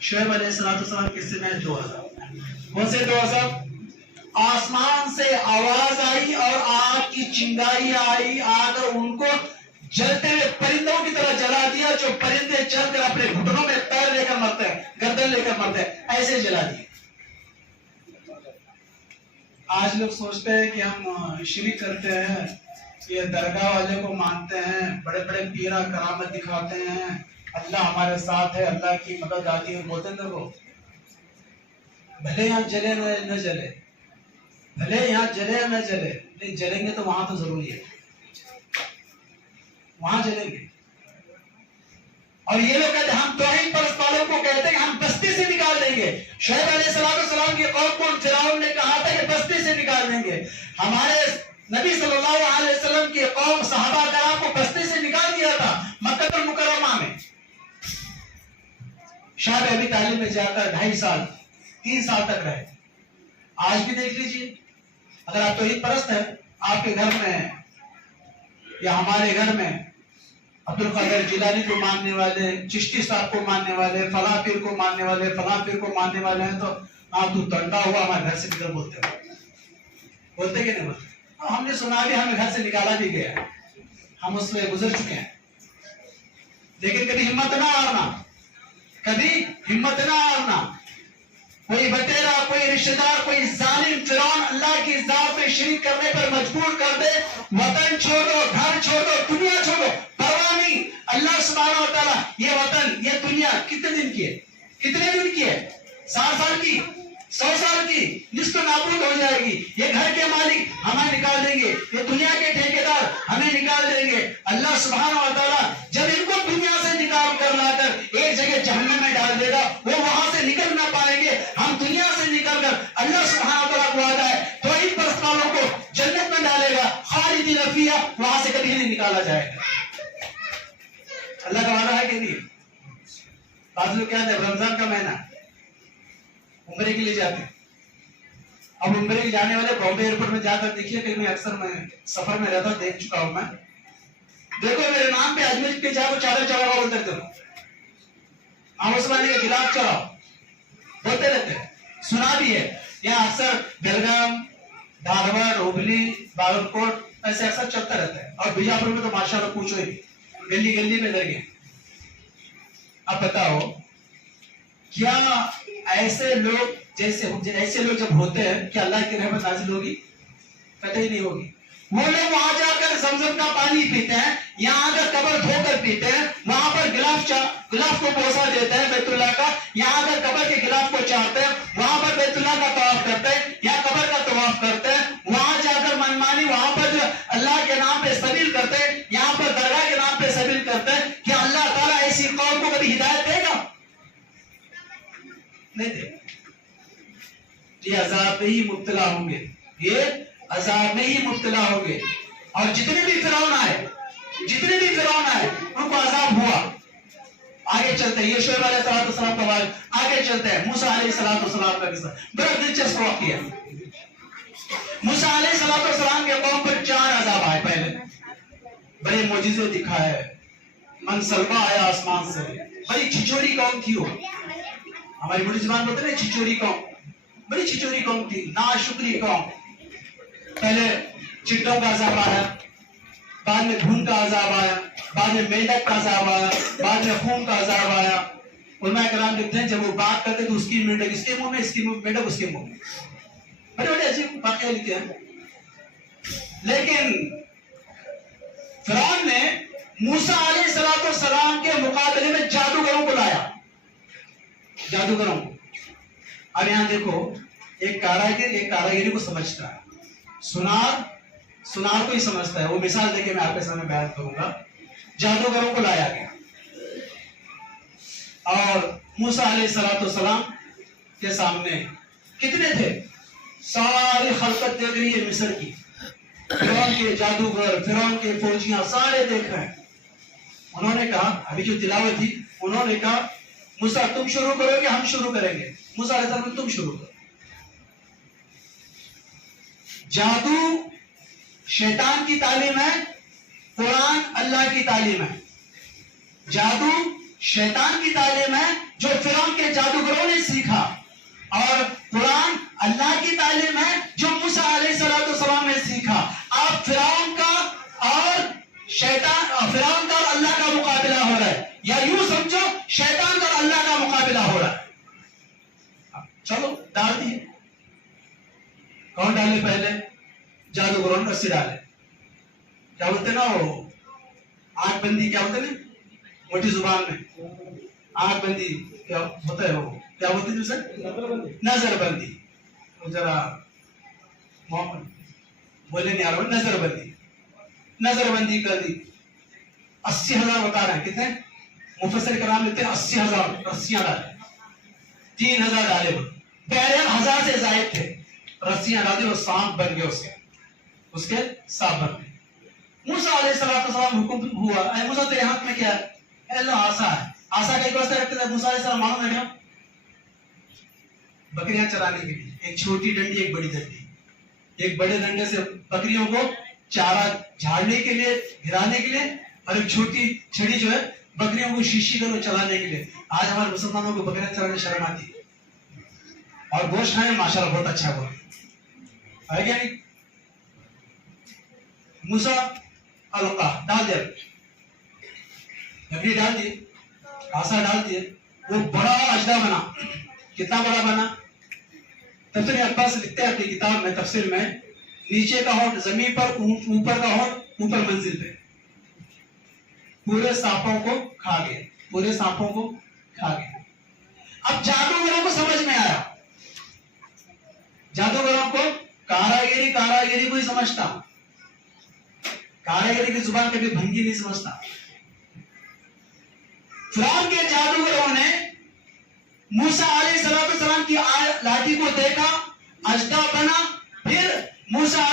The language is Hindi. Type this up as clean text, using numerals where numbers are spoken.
शुएब अलैहिस्सलाम किससे में दो अज़ाब। कौन से दो अज़ाब? आसमान से आवाज आई और आग की चिंगारी आई, आकर उनको जलते हुए परिंदों की तरह जला दिया। जो परिंदे जलकर अपने घुटनों में पैर लेकर मरते हैं, गर्दन लेकर मरते हैं, ऐसे जला दिए। आज लोग सोचते हैं कि हम शिरक करते हैं, ये दरगाह वाले को मानते हैं, बड़े बड़े पीरा करामत दिखाते हैं, अल्लाह हमारे साथ है, अल्लाह की मदद आती है। बोलते देखो, भले यहाँ जले न जले, भले यहाँ जले न जले, लेकिन जलेंगे तो वहां तो जरूरी है, वहां जलेंगे। और ये लोग कहते हैं हम तौहीद परस्त वालों को कहते हैं हम बस्ती से निकाल देंगे। शुएब अलैहिस्सलाम की कौम को फिरौन ने कहा था कि बस्ती से निकाल देंगे। हमारे नबी सल्लल्लाहु अलैहि वसल्लम की कौम सहाबा कराम को बस्ती से निकाल दिया था मक्का मुकर्रमा में। शायद अभी तालीम में जाकर 2.5 साल 3 साल तक रहे। आज भी देख लीजिए, अगर आप तौहीद परस्त है, आपके घर में या हमारे घर में अब्दुल कादिर जिलानी को मानने वाले, चिश्ती साहब को मानने वाले, फला पीर को मानने वाले, फला पीर को मानने वाले हैं, तो आप तू तंडा हुआ हमारे घर से निकल बोलते हैं। बोलते कि नहीं बोलते? हमने सुना भी, हमें घर से निकाला भी गया, हम उसमें गुजर चुके हैं। लेकिन कभी हिम्मत ना हारना, कभी हिम्मत ना हारना। कोई बटेरा, कोई रिश्तेदार, कोई जालिम फिरौन अल्लाह की जात में शिरक करने पर मजबूर कर दे, वतन छोड़ो, घर छोड़ो, दुनिया छोड़ो, परवाह नहीं। अल्लाह सुब्हानहू व तआला ये वतन, ये दुनिया कितने दिन की है? कितने दिन की है? 60 साल की, 100 साल की, निस्त नाबूद हो जाएगी। ये घर के मालिक हमें निकाल देंगे, ये दुनिया के ठेकेदार हमें निकाल देंगे। अल्लाह सुब्हानहू व तआला जब इनको दुनिया से निकाल कर लाकर एक जगह जहन्नम में डाल देगा, वो वहां से निकल ना पाएंगे। हम दुनिया से निकलकर, अल्लाह सुब्हानहू व तआला को वादा है तौहीद परस्त वालों को जन्नत में डालेगा, खालिदीन फीहा, वहां से कभी नहीं निकाला जाएगा। अल्लाह का वादा है कि नहीं? बाद लोग क्या है, रमजान का महीना उम्रे के लिए जाते हैं। अब उम्रे के जाने वाले बॉम्बे एयरपोर्ट में जाकर देखिए, कहीं मैं अक्सर मैं सफर में रहता हूं, देख चुका हूं मैं। देखो मेरे नाम पे अजमेर के जाओ, चादर चढ़ाओ बोलते थे, हम उस्मानी के खिलाफ चढ़ाओ बोलते रहते, सुना भी है। यहाँ अक्सर बेलगाम, धारवाड़, हुबली, बागलकोट ऐसे अक्सर चलता रहता है। और बीजापुर में तो माशाल्लाह पूछो ही, गली गली में दरगाह। अब बताओ, क्या ऐसे लोग ऐसे लोग जब होते हैं, क्या अल्लाह की रहमत नाजिल होगी? कतई नहीं होगी। वो लोग वहां जाकर जमजम का पानी पीते हैं, यहाँ आकर कब्र धोकर पीते हैं, वहां पर गिलाफ को बोसा देते हैं बैतुल्लाह का, यहाँ आकर कब्र के गिलाफ को चाहते हैं, वहां पर बैतुल्लाह का तवाफ करते हैं या कब्र का तवाफ करते हैं, वहां जाकर मनमानी वहां पर जो अल्लाह के नाम पे सबील करते हैं, यहाँ पर दरगाह के नाम पे सबील करते हैं। क्या अल्लाह ताला ऐसी कौम को कभी हिदायत देगा? नहीं देगा। ये अजाब में ही मुब्तला होंगे, ये अजाब में ही मुब्तला होंगे। और जितने भी फिरौन आए, उनको अजाब हुआ। आगे चलते हैं, ये शुएब अलैहिस्सलाम का बात, आगे चलते हैं। मूसा अलैहिस्सलाम का किस्सा बड़ा दिलचस्प वाक़या है। मूसा अलैहिस्सलाम के कौम पर 4 अजाब आए। पहले बड़े मौजिज़े दिखाए, मनसलवा आया आसमान से, बड़ी छिचोरी कौम थी वो। हमारी बड़ी जुबान बोलते ना, छिचोरी कौम, बड़ी छिचोरी कौम थी, नाशुक्री कौम। पहले चिट्टों का अजाब आया, बाद में घून का अजाब आया, बाद में मेंढक का अजाब आया, बाद में खून का अजाब आया। उलमा कराम लिखते हैं जब वो बात करते तो उसकी मेंढक इसके मुंह में, इसकी मेंढक उसके मुंह में। बड़े बड़े अजीब वाक़या लिखे हैं। लेकिन फिरौन ने मूसा अलैहिस्सलाम के मुकाबले में जादूगरों को लाया, जादूगरों को। अब यहां देखो, एक कारागिरी को समझता है, सुनार को ही समझता है। वो मिसाल देके मैं आपके सामने बयान करूंगा। जादूगरों को लाया गया और मूसा अलैहिस्सलाम के सामने कितने थे? सारी खलकत देख रही है मिस्र की, फिरौन के जादूगर, फिरौन के फौजियां सारे देख रहे हैं। उन्होंने कहा, अभी जो तिलावत थी, उन्होंने कहा मूसा तुम शुरू करोगे हम शुरू करेंगे? मूसा अलैहिस्सलाम तुम शुरू करो। जादू शैतान की तालीम है, कुरान अल्लाह की तालीम है। जादू शैतान की तालीम है जो फिरौन के जादू सीखा। और कुरान अल्लाह की तालीम है जो मूसा अलैहिस्सलाम ने सीखा। आप फिरौन का और शैतान, फिरौन का और अल्लाह का मुकाबला हो रहा है, या यूं समझो शैतान का और अल्लाह का मुकाबला हो रहा है। चलो डाल दिए। कौन डाले पहले? जादूगरों ने रस्सी डाले। क्या बोलते ना वो आंख बंदी, क्या बोलते ना मोटी जुबान में आंख बंदी, क्या होता है वो, क्या बोलते थे उसे? नजरबंदी। वो जरा बोले नहीं आ रहा, नजरबंदी, नजरबंदी कर दी। 80,000 बता रहे हैं, कितने मुफस्सिर कराम लिखते हैं 80,000 रस्सियां डाले, 3,000 डाले, वो 13,000 से जायद थे। रस्सियां डाली और सांप बन गए, उसके सांप बन गए। मूसा अलैहिस्सलाम हुक्म हुआ, ऐ मूसा तेरे हाथ में क्या है? अल्लाह आसा है। आसा का एक वास्ते रखते थे मूसा अलैहिस्सलाम, मालूम है क्या? बकरियां चराने के लिए एक छोटी डंडी, एक बड़ी डंडी। एक बड़े डंडे से बकरियों को चारा झाड़ने के लिए, गिराने के लिए, और एक छोटी छड़ी जो है बकरियों को शीशी को चलाने के लिए। आज हमारे मुसलमानों को बकरियां चलाने शर्म आती है, और गोश्त खाने माशाल्लाह बहुत अच्छा हुआ है क्या नहीं? मूसा अलका डाल दिया, लकड़ी डाल दी, आसा डाल दिए, वो बड़ा अजदा बना। कितना बड़ा बना? तफसीर अब्बास लिखते हैं अपनी किताब में, तफसीर में, नीचे का होंठ जमीन पर, ऊपर का होंठ ऊपर मंजिल पे। पूरे सांपों को खा गए, पूरे सांपों को खा गए। अब जादूगरों को समझ में आया, जादूगरों को कारागिरी, कारागिरी को ही समझता, कारागिरी की जुबान कभी भंगी नहीं समझता। फिरौन के जादूगरों ने मूसा अलैहिस्सलाम की लाठी को देखा, अजदा बना, फिर मूसा